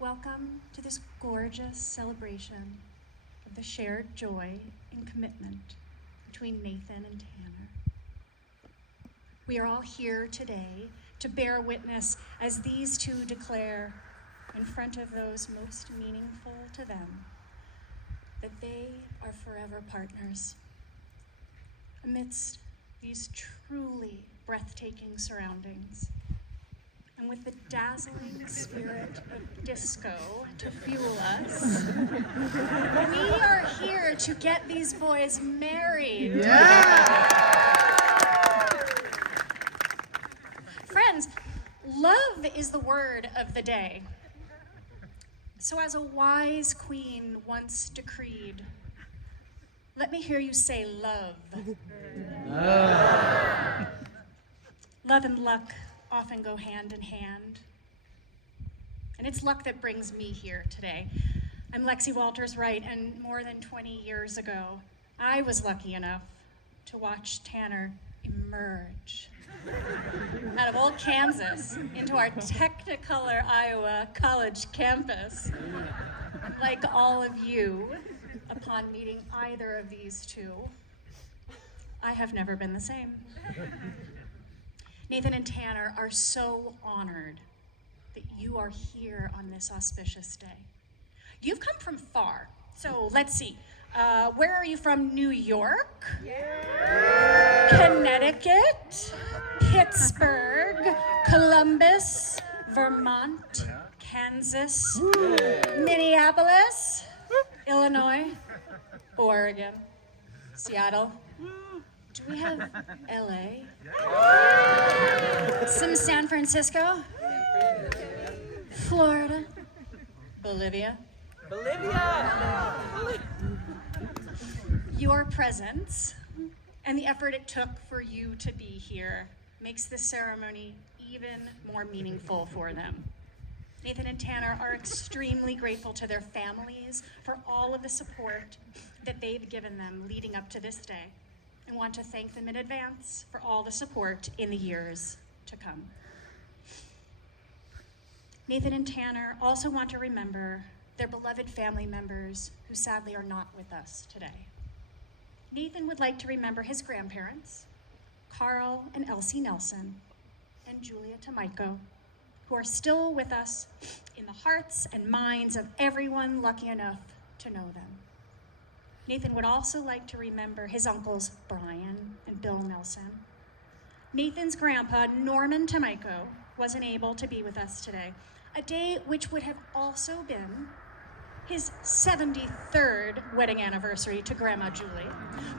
Welcome to this gorgeous celebration of the shared joy and commitment between Nathan and Tanner. We are all here today to bear witness as these two declare in front of those most meaningful to them that they are forever partners. Amidst these truly breathtaking surroundings, and with the dazzling spirit of disco to fuel us, we are here to get these boys married. Yeah! Friends, love is the word of the day. So as a wise queen once decreed, let me hear you say love. Love and luck often go hand in hand. And it's luck that brings me here today. I'm Lexi Walters Wright, and more than 20 years ago, I was lucky enough to watch Tanner emerge out of old Kansas into our Technicolor, Iowa college campus. Like all of you, upon meeting either of these two, I have never been the same. Nathan and Tanner are so honored that you are here on this auspicious day. You've come from far, so let's see. Where are you from? New York? Yeah. Connecticut? Pittsburgh? Columbus? Vermont? Kansas? Minneapolis? Illinois? Oregon? Seattle? Do we have LA? Some San Francisco? Florida? Bolivia? Your presence and the effort it took for you to be here makes this ceremony even more meaningful for them. Nathan and Tanner are extremely grateful to their families for all of the support that they've given them leading up to this day, and want to thank them in advance for all the support in the years to come. Nathan and Tanner also want to remember their beloved family members who sadly are not with us today. Nathan would like to remember his grandparents, Carl and Elsie Nelson, and Julia Tomiko, who are still with us in the hearts and minds of everyone lucky enough to know them. Nathan would also like to remember his uncles Brian and Bill Nelson. Nathan's grandpa, Norman Tomiko, wasn't able to be with us today, a day which would have also been his 73rd wedding anniversary to Grandma Julie.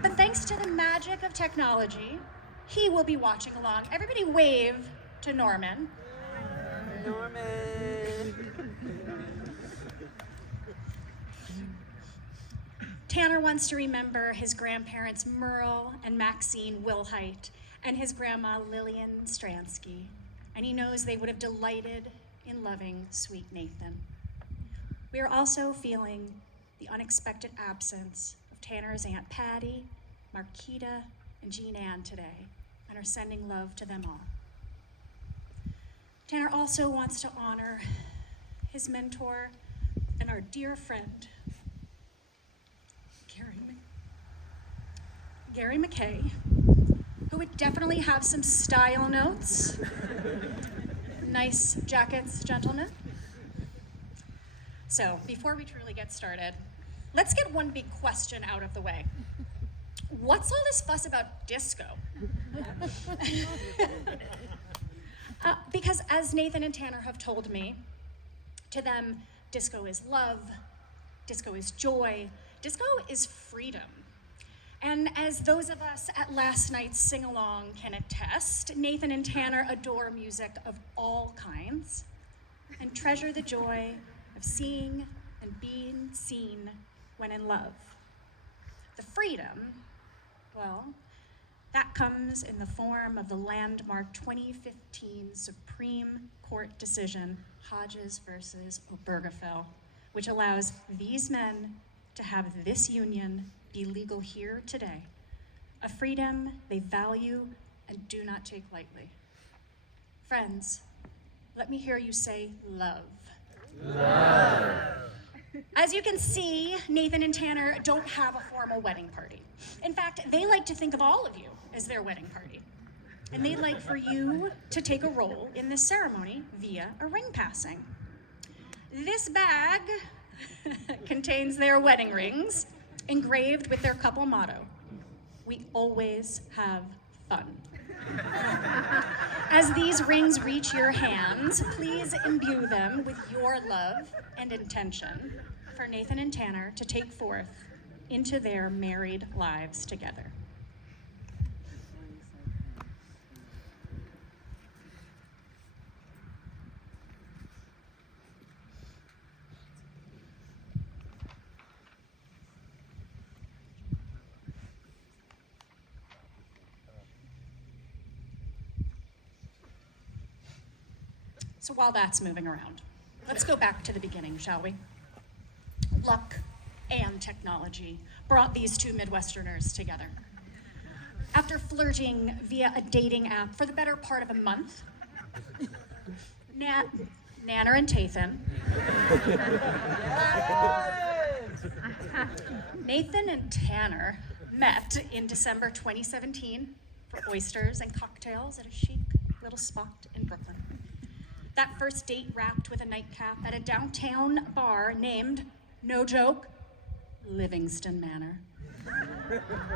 But thanks to the magic of technology, he will be watching along. Everybody wave to Norman. Norman. Tanner wants to remember his grandparents Merle and Maxine Wilhite and his grandma Lillian Stransky, and he knows they would have delighted in loving sweet Nathan. We are also feeling the unexpected absence of Tanner's Aunt Patty, Marquita, and Jean Ann today, and are sending love to them all. Tanner also wants to honor his mentor and our dear friend, Gary McKay, who would definitely have some style notes. Nice jackets, gentlemen. So, before we truly get started, let's get one big question out of the way. What's all this fuss about disco? Because as Nathan and Tanner have told me, to them, disco is love, disco is joy, disco is freedom. And as those of us at last night's sing-along can attest, Nathan and Tanner adore music of all kinds and treasure the joy of seeing and being seen when in love. The freedom, well, that comes in the form of the landmark 2015 Supreme Court decision, Hodges versus Obergefell, which allows these men to have this union be legal here today, a freedom they value and do not take lightly. Friends, let me hear you say love. Love. As you can see, Nathan and Tanner don't have a formal wedding party. In fact, they like to think of all of you as their wedding party. And they'd like for you to take a role in this ceremony via a ring passing. This bag contains their wedding rings, engraved with their couple motto, "We always have fun." As these rings reach your hands, please imbue them with your love and intention for Nathan and Tanner to take forth into their married lives together. So while that's moving around, let's go back to the beginning, shall we? Luck and technology brought these two Midwesterners together. After flirting via a dating app for the better part of a month, Nanner and Tathan, Nathan and Tanner met in December 2017 for oysters and cocktails at a chic little spot in Brooklyn. That first date wrapped with a nightcap at a downtown bar named, no joke, Livingston Manor.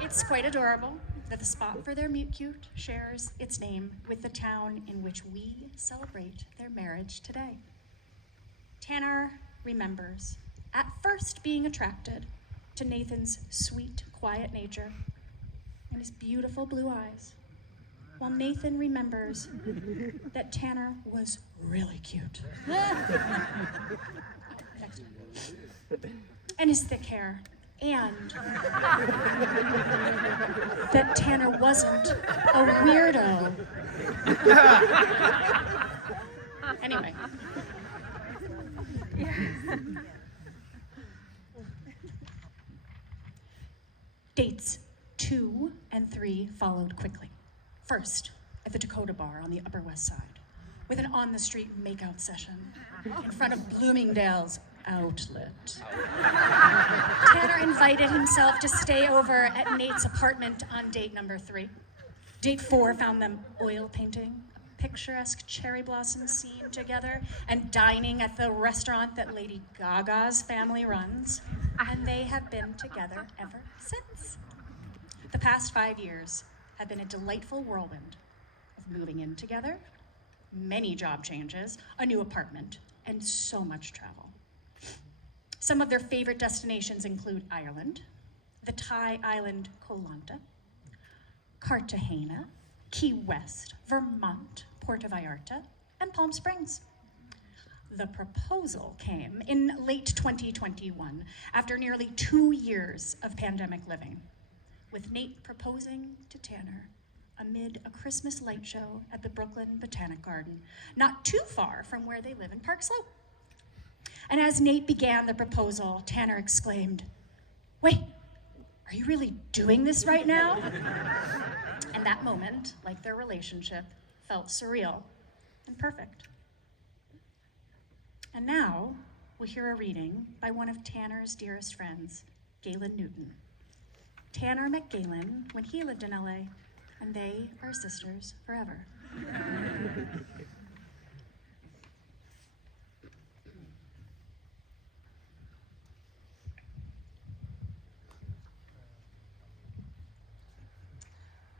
It's quite adorable that the spot for their meet-cute shares its name with the town in which we celebrate their marriage today. Tanner remembers at first being attracted to Nathan's sweet, quiet nature and his beautiful blue eyes, while Nathan remembers that Tanner was really cute. And his thick hair, and that Tanner wasn't a weirdo. Anyway. Dates 2 and 3 followed quickly. First, at the Dakota Bar on the Upper West Side, with an on-the-street makeout session in front of Bloomingdale's Outlet. Tanner invited himself to stay over at Nate's apartment on date number 3. Date 4 found them oil painting a picturesque cherry blossom scene together and dining at the restaurant that Lady Gaga's family runs, and they have been together ever since. The past 5 years have been a delightful whirlwind of moving in together, many job changes, a new apartment, and so much travel. Some of their favorite destinations include Ireland, the Thai island Koh Lanta, Cartagena, Key West, Vermont, Puerto Vallarta, and Palm Springs. The proposal came in late 2021, after nearly 2 years of pandemic living, with Nate proposing to Tanner amid a Christmas light show at the Brooklyn Botanic Garden, not too far from where they live in Park Slope. And as Nate began the proposal, Tanner exclaimed, "Wait, are you really doing this right now?" And that moment, like their relationship, felt surreal and perfect. And now, we'll hear a reading by one of Tanner's dearest friends, Galen Newton. Tanner met Galen when he lived in LA, and they are sisters forever.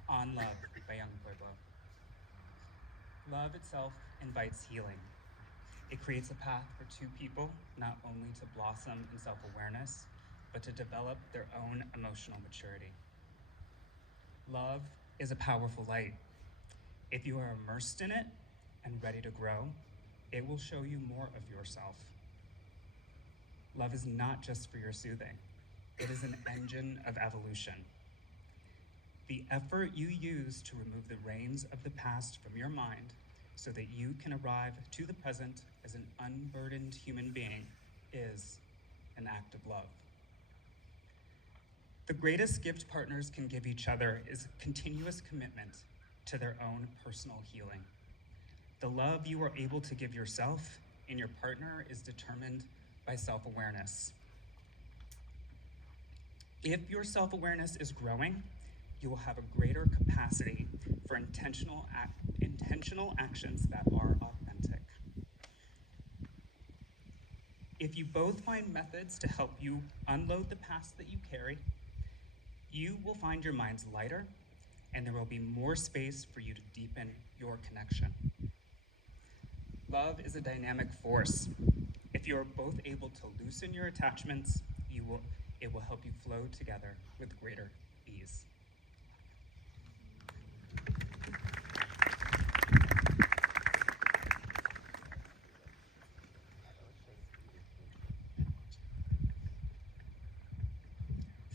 On Love by Young Pueblo. Love itself invites healing. It creates a path for two people not only to blossom in self-awareness, but to develop their own emotional maturity. Love is a powerful light. If you are immersed in it and ready to grow, it will show you more of yourself. Love is not just for your soothing. It is an engine of evolution. The effort you use to remove the reins of the past from your mind so that you can arrive to the present as an unburdened human being is an act of love. The greatest gift partners can give each other is continuous commitment to their own personal healing. The love you are able to give yourself in your partner is determined by self-awareness. If your self-awareness is growing, you will have a greater capacity for intentional actions that are authentic. If you both find methods to help you unload the past that you carry, you will find your minds lighter, and there will be more space for you to deepen your connection. Love is a dynamic force. If you are both able to loosen your attachments, it will help you flow together with greater ease.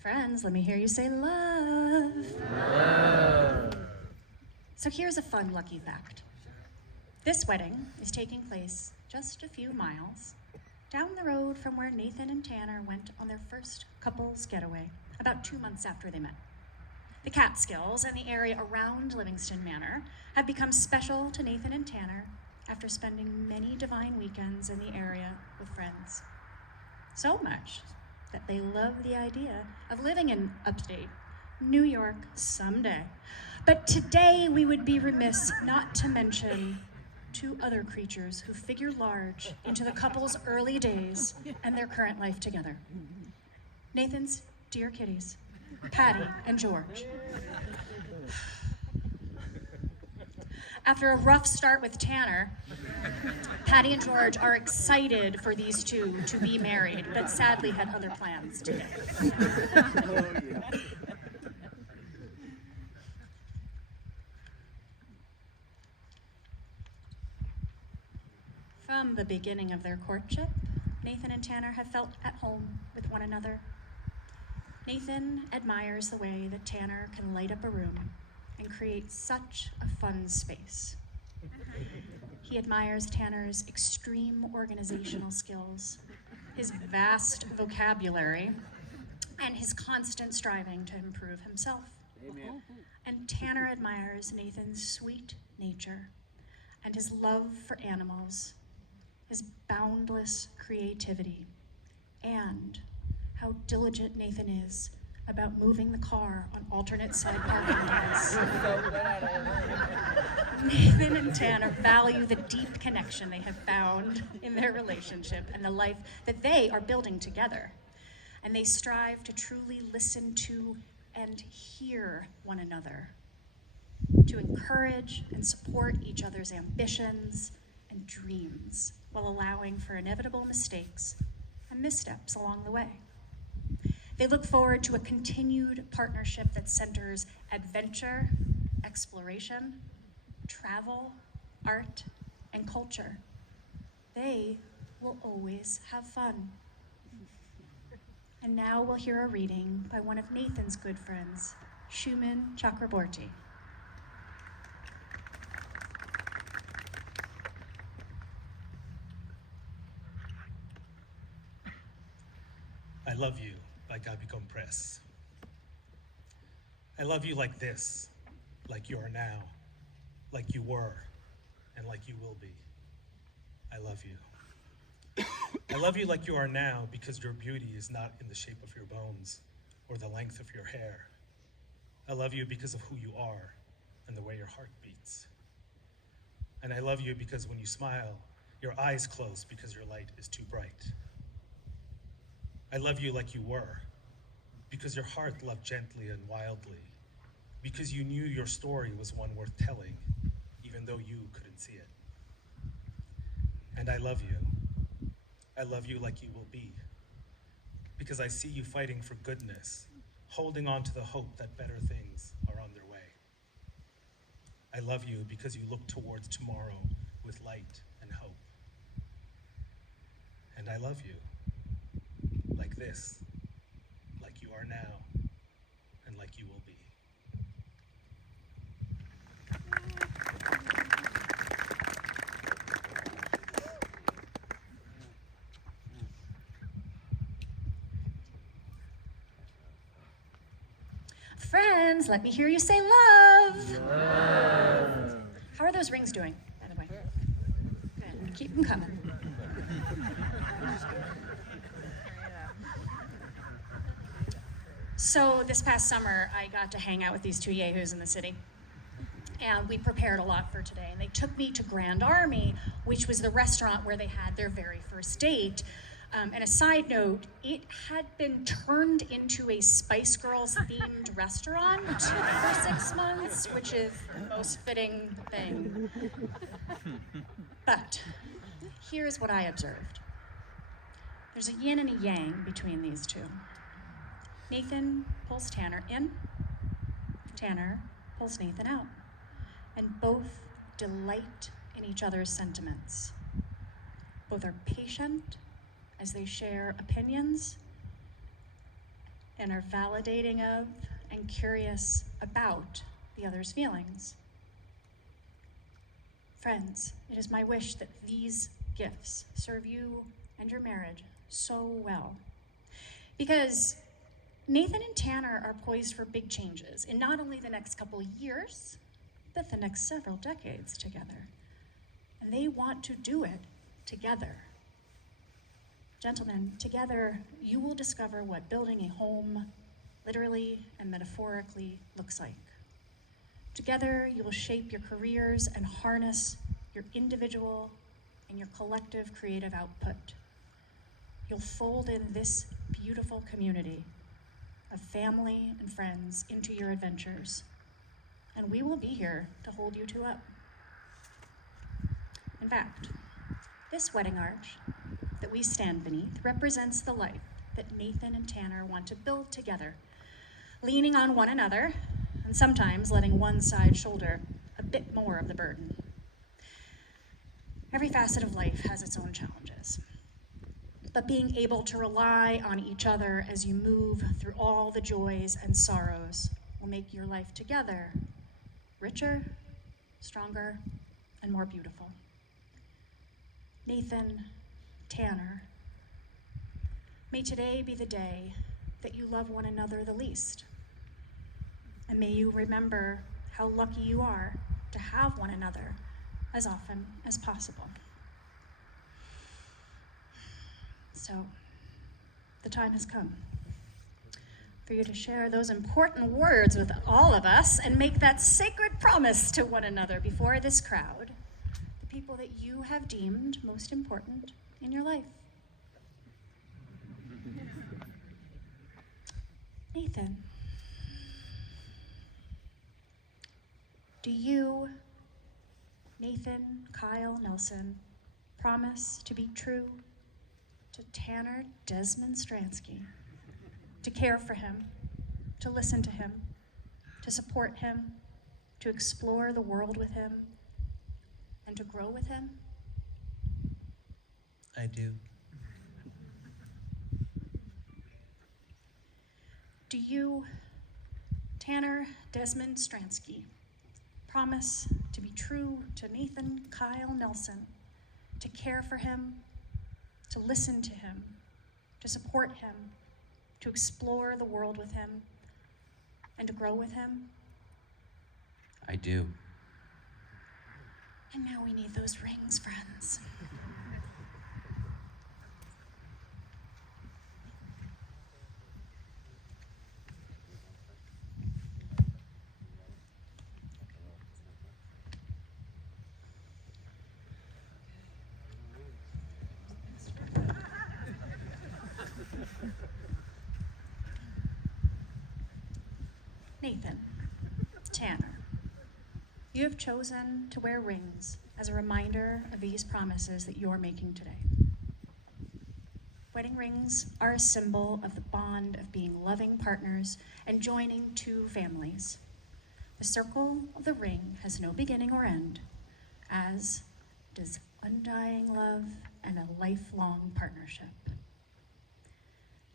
Friends, let me hear you say love. Love. So here's a fun lucky fact. This wedding is taking place just a few miles down the road from where Nathan and Tanner went on their first couples getaway about 2 months after they met. The Catskills and the area around Livingston Manor have become special to Nathan and Tanner after spending many divine weekends in the area with friends. So much that they love the idea of living in upstate New York someday. But today we would be remiss not to mention two other creatures who figure large into the couple's early days and their current life together. Nathan's dear kitties, Patty and George. After a rough start with Tanner, Patty and George are excited for these two to be married, but sadly had other plans today. From the beginning of their courtship, Nathan and Tanner have felt at home with one another. Nathan admires the way that Tanner can light up a room and create such a fun space. He admires Tanner's extreme organizational skills, his vast vocabulary, and his constant striving to improve himself. Amen. And Tanner admires Nathan's sweet nature and his love for animals, his boundless creativity, and how diligent Nathan is about moving the car on alternate side parking days. Nathan and Tanner value the deep connection they have found in their relationship and the life that they are building together. And they strive to truly listen to and hear one another, to encourage and support each other's ambitions and dreams, while allowing for inevitable mistakes and missteps along the way. They look forward to a continued partnership that centers adventure, exploration, travel, art, and culture. They will always have fun. And now we'll hear a reading by one of Nathan's good friends, Shuman Chakraborty. I love you by Gabi Compress. I love you like this, like you are now, like you were, and like you will be. I love you. I love you like you are now because your beauty is not in the shape of your bones or the length of your hair. I love you because of who you are and the way your heart beats. And I love you because when you smile, your eyes close because your light is too bright. I love you like you were, because your heart loved gently and wildly, because you knew your story was one worth telling, even though you couldn't see it. And I love you. I love you like you will be, because I see you fighting for goodness, holding on to the hope that better things are on their way. I love you because you look towards tomorrow with light and hope. And I love you. Like this, like you are now, and like you will be. Friends, let me hear you say love. Love. How are those rings doing, by the way? Good. Keep them coming. So this past summer, I got to hang out with these two yahoos in the city. And we prepared a lot for today. And they took me to Grand Army, which was the restaurant where they had their very first date. And a side note, it had been turned into a Spice Girls themed restaurant for 6 months, which is the most fitting thing. But here's what I observed. There's a yin and a yang between these two. Nathan pulls Tanner in, Tanner pulls Nathan out, and both delight in each other's sentiments. Both are patient as they share opinions and are validating of and curious about the other's feelings. Friends, it is my wish that these gifts serve you and your marriage so well. Because Nathan and Tanner are poised for big changes in not only the next couple years, but the next several decades together. And they want to do it together. Gentlemen, together you will discover what building a home, literally and metaphorically, looks like. Together you will shape your careers and harness your individual and your collective creative output. You'll fold in this beautiful community of family and friends into your adventures, and we will be here to hold you two up. In fact, this wedding arch that we stand beneath represents the life that Nathan and Tanner want to build together, leaning on one another and sometimes letting one side shoulder a bit more of the burden. Every facet of life has its own challenges, but being able to rely on each other as you move through all the joys and sorrows will make your life together richer, stronger, and more beautiful. Nathan, Tanner, may today be the day that you love one another the least. And may you remember how lucky you are to have one another as often as possible. So, the time has come for you to share those important words with all of us and make that sacred promise to one another before this crowd, the people that you have deemed most important in your life. Nathan, do you, Nathan Kyle Nelson, promise to be true to Tanner Desmond Stransky, to care for him, to listen to him, to support him, to explore the world with him, and to grow with him? I do. Do you, Tanner Desmond Stransky, promise to be true to Nathan Kyle Nelson, to care for him, to listen to him, to support him, to explore the world with him, and to grow with him? I do. And now we need those rings, friends. Nathan, Tanner, you have chosen to wear rings as a reminder of these promises that you're making today. Wedding rings are a symbol of the bond of being loving partners and joining two families. The circle of the ring has no beginning or end, as does undying love and a lifelong partnership.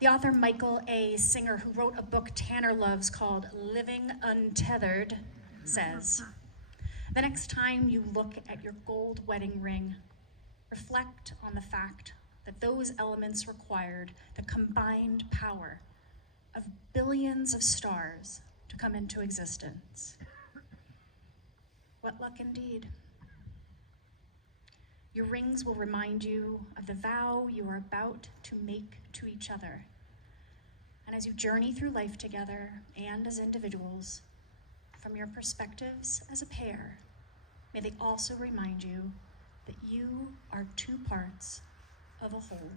The author Michael A. Singer, who wrote a book Tanner loves called Living Untethered, says, the next time you look at your gold wedding ring, reflect on the fact that those elements required the combined power of billions of stars to come into existence. What luck indeed. Your rings will remind you of the vow you are about to make to each other. And as you journey through life together and as individuals, from your perspectives as a pair, may they also remind you that you are two parts of a whole.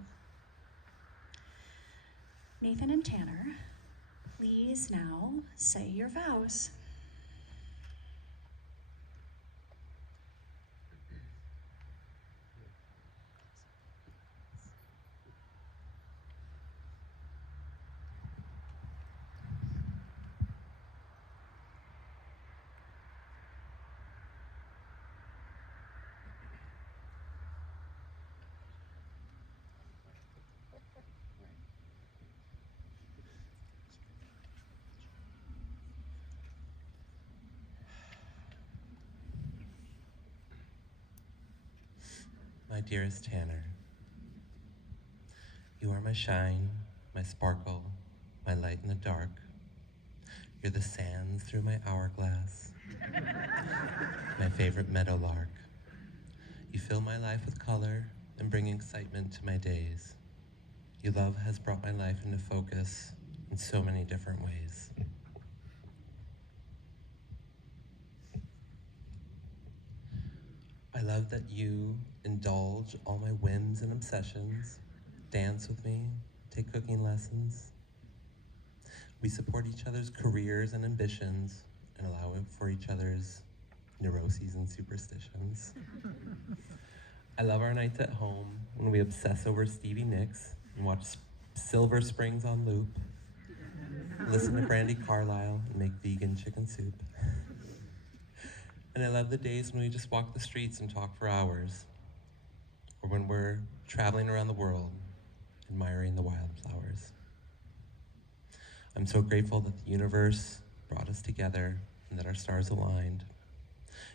Nathan and Tanner, please now say your vows. My dearest Tanner, you are my shine, my sparkle, my light in the dark. You're the sands through my hourglass, my favorite meadowlark. You fill my life with color and bring excitement to my days. Your love has brought my life into focus in so many different ways. I love that you indulge all my whims and obsessions, dance with me, take cooking lessons. We support each other's careers and ambitions and allow for each other's neuroses and superstitions. I love our nights at home when we obsess over Stevie Nicks and watch Silver Springs on loop, listen to Brandy Carlisle and make vegan chicken soup. And I love the days when we just walk the streets and talk for hours, or when we're traveling around the world, admiring the wildflowers. I'm so grateful that the universe brought us together and that our stars aligned.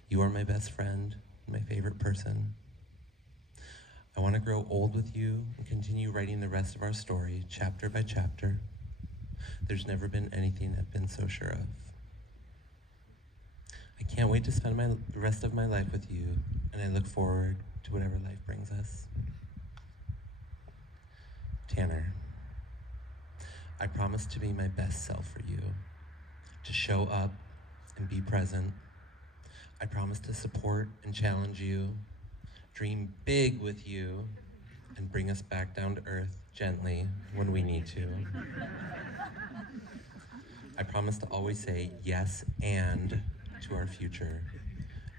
You are my best friend and my favorite person. I want to grow old with you and continue writing the rest of our story, chapter by chapter. There's never been anything I've been so sure of. I can't wait to spend the rest of my life with you, and I look forward to whatever life brings us. Tanner, I promise to be my best self for you, to show up and be present. I promise to support and challenge you, dream big with you, and bring us back down to earth gently when we need to. I promise to always say yes and to our future,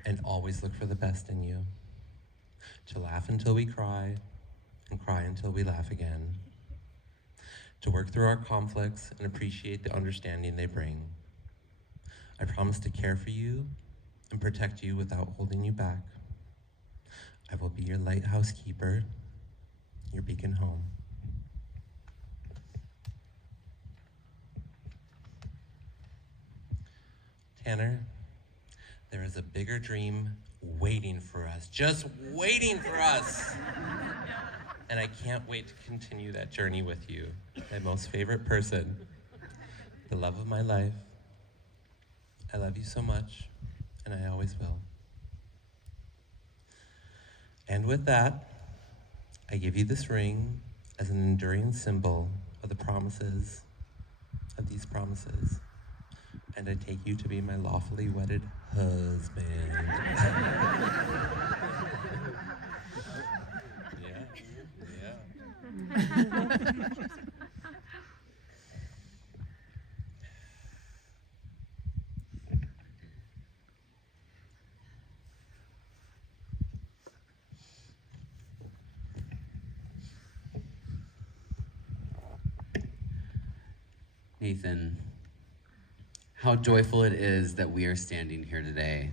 and always look for the best in you. To laugh until we cry, and cry until we laugh again. To work through our conflicts and appreciate the understanding they bring. I promise to care for you and protect you without holding you back. I will be your lighthouse keeper, your beacon home. Tanner, there is a bigger dream waiting for us, just waiting for us. And I can't wait to continue that journey with you, my most favorite person, the love of my life. I love you so much, and I always will. And with that, I give you this ring as an enduring symbol of the promises of these promises. And I take you to be my lawfully wedded husband. Yeah. Nathan, how joyful it is that we are standing here today,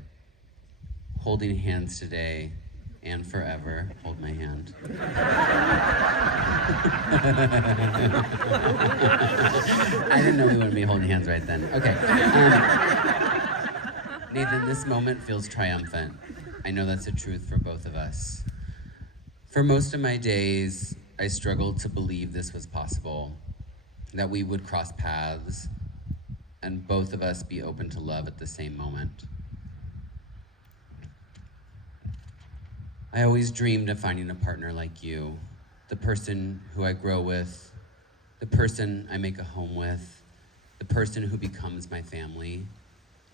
holding hands today and forever. Hold my hand. I didn't know we wouldn't be holding hands right then. Okay. Nathan, this moment feels triumphant. I know that's the truth for both of us. For most of my days, I struggled to believe this was possible, that we would cross paths and both of us be open to love at the same moment. I always dreamed of finding a partner like you, the person who I grow with, the person I make a home with, the person who becomes my family,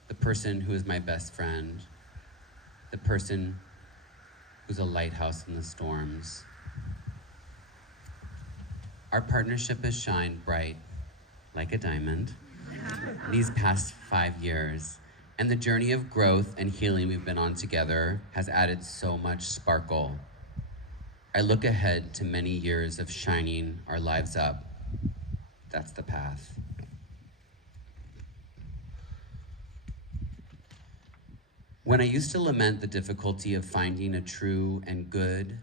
the person who is my best friend, the person who's a lighthouse in the storms. Our partnership has shined bright like a diamond these past 5 years, and the journey of growth and healing we've been on together has added so much sparkle. I look ahead to many years of shining our lives up. That's the path. When I used to lament the difficulty of finding a true and good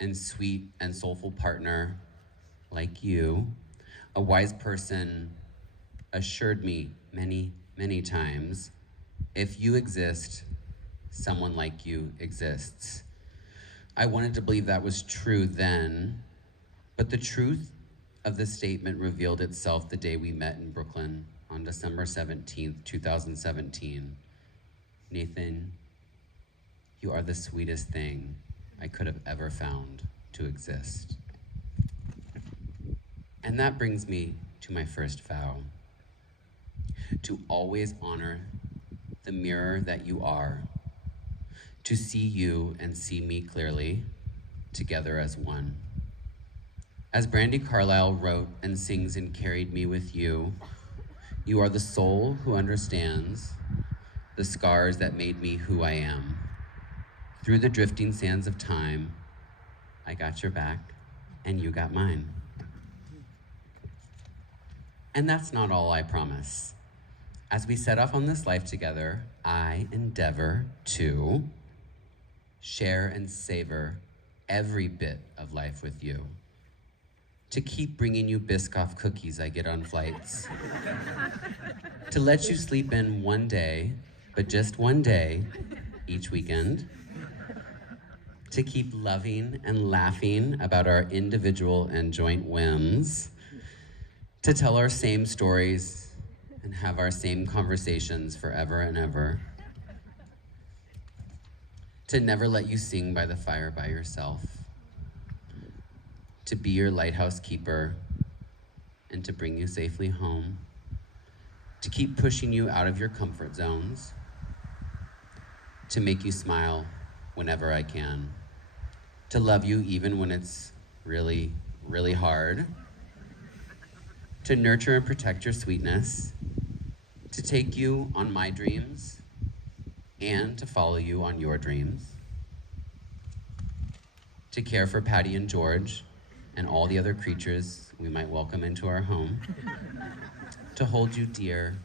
and sweet and soulful partner like you, a wise person assured me many, many times, if you exist, someone like you exists. I wanted to believe that was true then, but the truth of the statement revealed itself the day we met in Brooklyn on December 17th, 2017. Nathan, you are the sweetest thing I could have ever found to exist. And that brings me to my first vow, to always honor the mirror that you are, to see you and see me clearly, together as one. As Brandi Carlile wrote and sings in Carried Me With You, you are the soul who understands the scars that made me who I am. Through the drifting sands of time, I got your back and you got mine. And that's not all, I promise. As we set off on this life together, I endeavor to share and savor every bit of life with you. To keep bringing you Biscoff cookies I get on flights. To let you sleep in one day, but just one day, each weekend. To keep loving and laughing about our individual and joint whims. To tell our same stories and have our same conversations forever and ever. To never let you sing by the fire by yourself. To be your lighthouse keeper and to bring you safely home. To keep pushing you out of your comfort zones. To make you smile whenever I can. To love you even when it's really, really hard. To nurture and protect your sweetness. To take you on my dreams and to follow you on your dreams. To care for Patty and George and all the other creatures we might welcome into our home. To hold you dear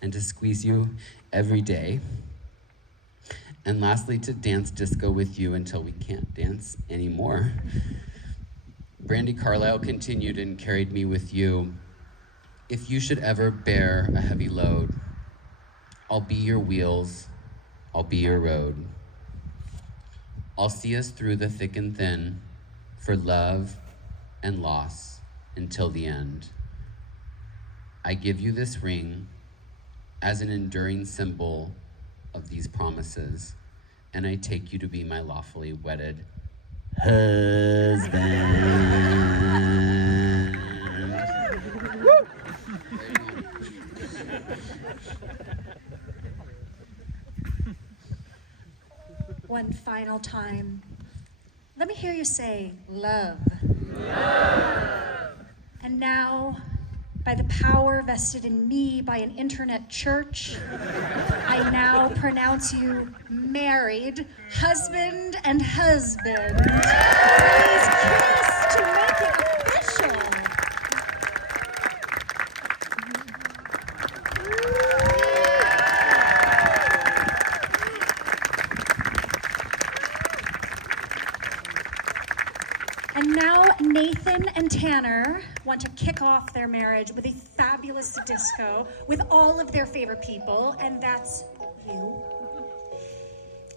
and to squeeze you every day. And lastly, to dance disco with you until we can't dance anymore. Brandi Carlile continued and Carried Me With You. If you should ever bear a heavy load, I'll be your wheels, I'll be your road. I'll see us through the thick and thin for love and loss until the end. I give you this ring as an enduring symbol of these promises, and I take you to be my lawfully wedded husband. One final time, let me hear you say love. And now, by the power vested in me by an internet church, I now pronounce you married, husband and husband. Please kiss to make it official. And now Nathan and Tanner want to kick off their marriage with a fabulous disco with all of their favorite people, and that's you.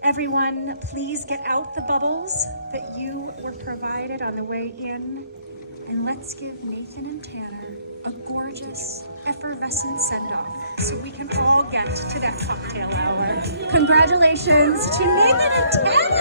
Everyone, please get out the bubbles that you were provided on the way in, and let's give Nathan and Tanner a gorgeous, effervescent send-off so we can all get to that cocktail hour. Congratulations to Nathan and Tanner!